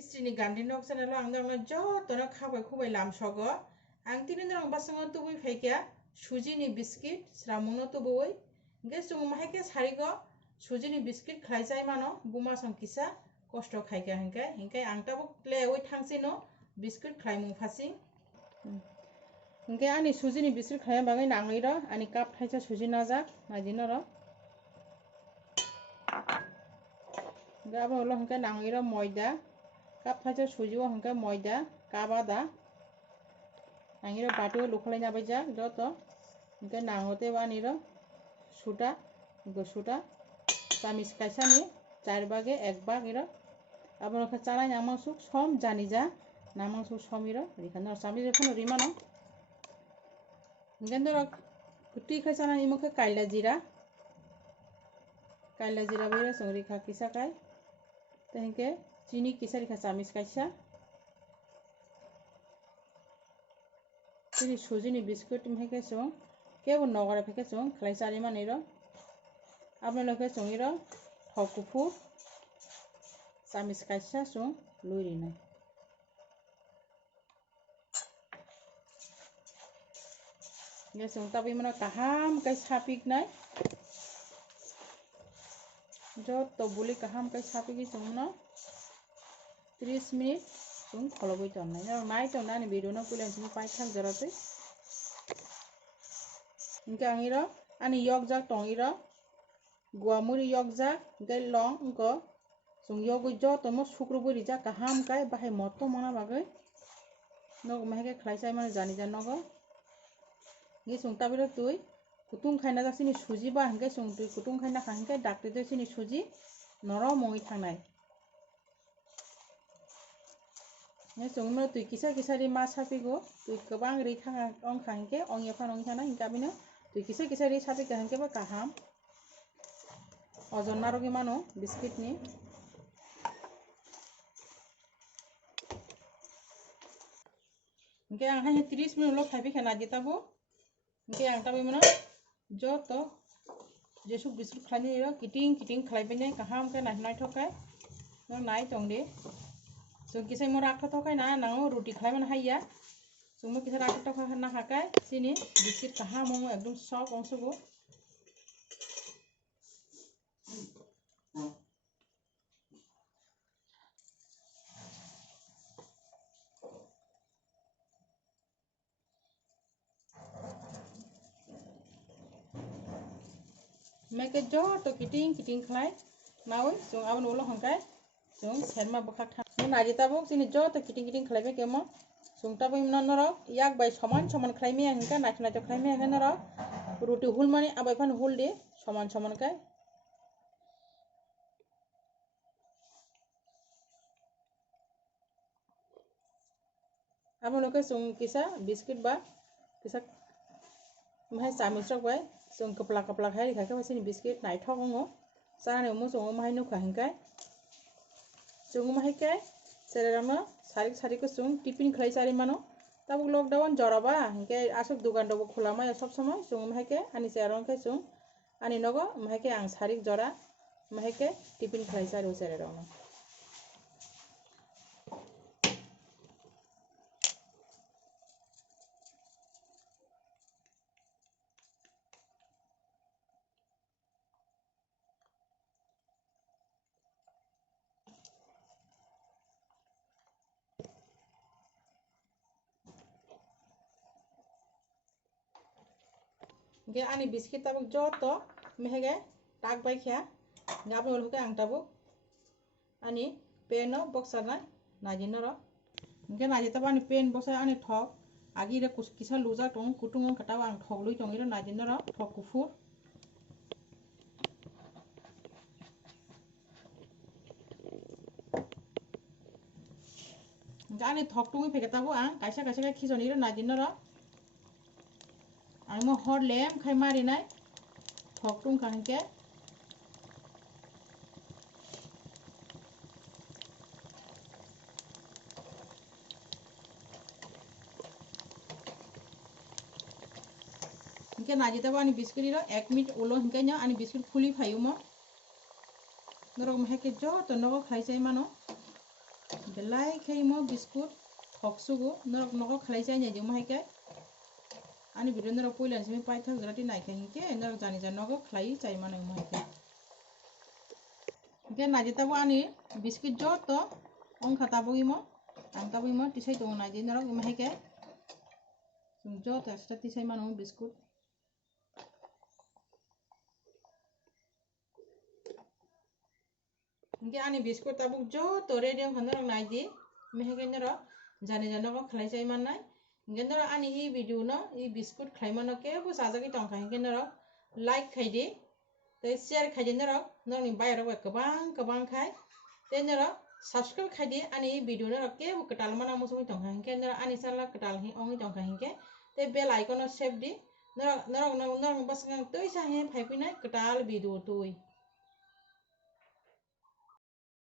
Istrini gandhi nok sana lo angdang na jo tona khabai khubai lam sogo ang tinin rong basango tubui phaikya suji ni biscuit sramung no tubui ge sung mahake sarigo suji ni biscuit khlaijai mano buma song kisa kosto khaikya hinkai ang tabo ple oi thangsi no biscuit khlaimung phasing hinkai ani suji ni biscuit khlaya bagai nangai ro ani cup thaisa suji najak najino ro gabo lo hinkai nangai ro moida cup thaisa suji o hinkai moida kabada angiro batu lukhulai na baja joto hinkai nangote bani ro suda go suda tamis kaisa ni 4 bage 1 bag iro abon kha chana namang suk som jani ja namang suk somiro rikhano sami rekhano rimano gendoro kutti kha chana imo kha kaila jira biro songri kha kisa kai tehinke chini kisa rikha chamis kaisa chini suji ni biscuit mheke song kebo nogara pheke song khlai chari maniro abon lokhe songiro thokkufu chamis kaisa song luirina ge song tabi mana kaham kai sapik nai joto buli kaham kai sapik song no 30 minit song kholoboi tonnai nai to nani video no pulen sing pai thak jarate inka angiro ani yok jak tongiro guamuri yok jak gai long ko sung yogo joto mo sukrubo rija kaham kai bahai motto mana bagai nog maheke khlai chai mana jani jan nogo ge sung tabiro tui kutung khaina ja sini suji ba hangke sung tui kutung khaina hangke dakte de sini suji noro mongi thangnai ne sung mo tui kisa ri ma sapigo tui kobang ri thanga ong khangke ong yefan ong thana hingka bino tui kisa ri sapik hangke ba kaham ojon narogi mano biscuit ni hingke ang hai 30 minit lo khaibi khana ditabo hingke ang tabi mana joto jesuk biscuit khani ro kiting khlaibai nai kaham ke nai thokai no nai tongde so kisai mo rakha thokai na nango ruti khlaiman haiya sumo kisa rakha thokai na hakai sini biscuit kaham mo ekdom soft ongsogo make joto kiting khlai naoi sung abon ulo hangkai sung serma bakhak tha no najitabo sini joto kiting khlaibe kemo sung tabo imnon noro yak bai soman khlai mi hangka naithna to khlai mi hangka noro ruti hulmani abai phan hulde soman kai abon loke sung kisa biscuit ba kisa mahai chamis rok bai sung kapla hai rikha ka sini biscuit nai thokongo chane mo sung mahai no khangkai sung mahai kai sererama sarik ko sung tiffin khlai chari mano tabu lockdown joraba hingke asuk dukan dobo khula mai sob somoy sung mahai ke ani serong kai sung ani nogo mahai ke ang sarik jora mahai ke tiffin khlai chari sererong ge ani biscuit tabuk joto mehege tak bai khya ngabno ulhuke ang tabuk ani peno boxer na najinoro ge naji tab ani pen boxer ani thok agi re kisa luja tong kutung khata ang thok lui tong iro najinoro thok kufur gani thok tungi pheke tabu ang kaisa kai khijoni ro najinoro ang mo hor lem khai mari nai thok tung khangke hingke naji tabo ani biscuit ro 1 minute ulo hingke nya ani biscuit khuli phayumo norok maheke joto nogo khlai chai mano belai khaimo biscuit hoksugo norok nogo khlai chai nyai jong mahai kai ani video norok poilan simi pai thak grati nai khai hingke norok jani jan nogo khlai chai manai mahai kai hingke naji tabo ani biscuit joto ongkha tabo imo ang tabo imo tisai tongo naji norok mahai kai joto extra tisai mano biscuit hingke ani biscuit tabuk joto ready ongkha norok naidi mahai kai norok jani jan nogo khlai chai manai hingke norok ani e video no e biscuit khlai mano kebo sajagoi tongkha hingke norok like khai di tei share khai di norok norokni bayar rok bai kwbang khai tei norok subscribe khai di ani e video norok kebo kwtal mana musungoi tongkha hingke norok ani channel kwtal ongoi tongkha hingke tei bell icon no save di norok bwskango tui sa he phaiphonai kwtal video tui।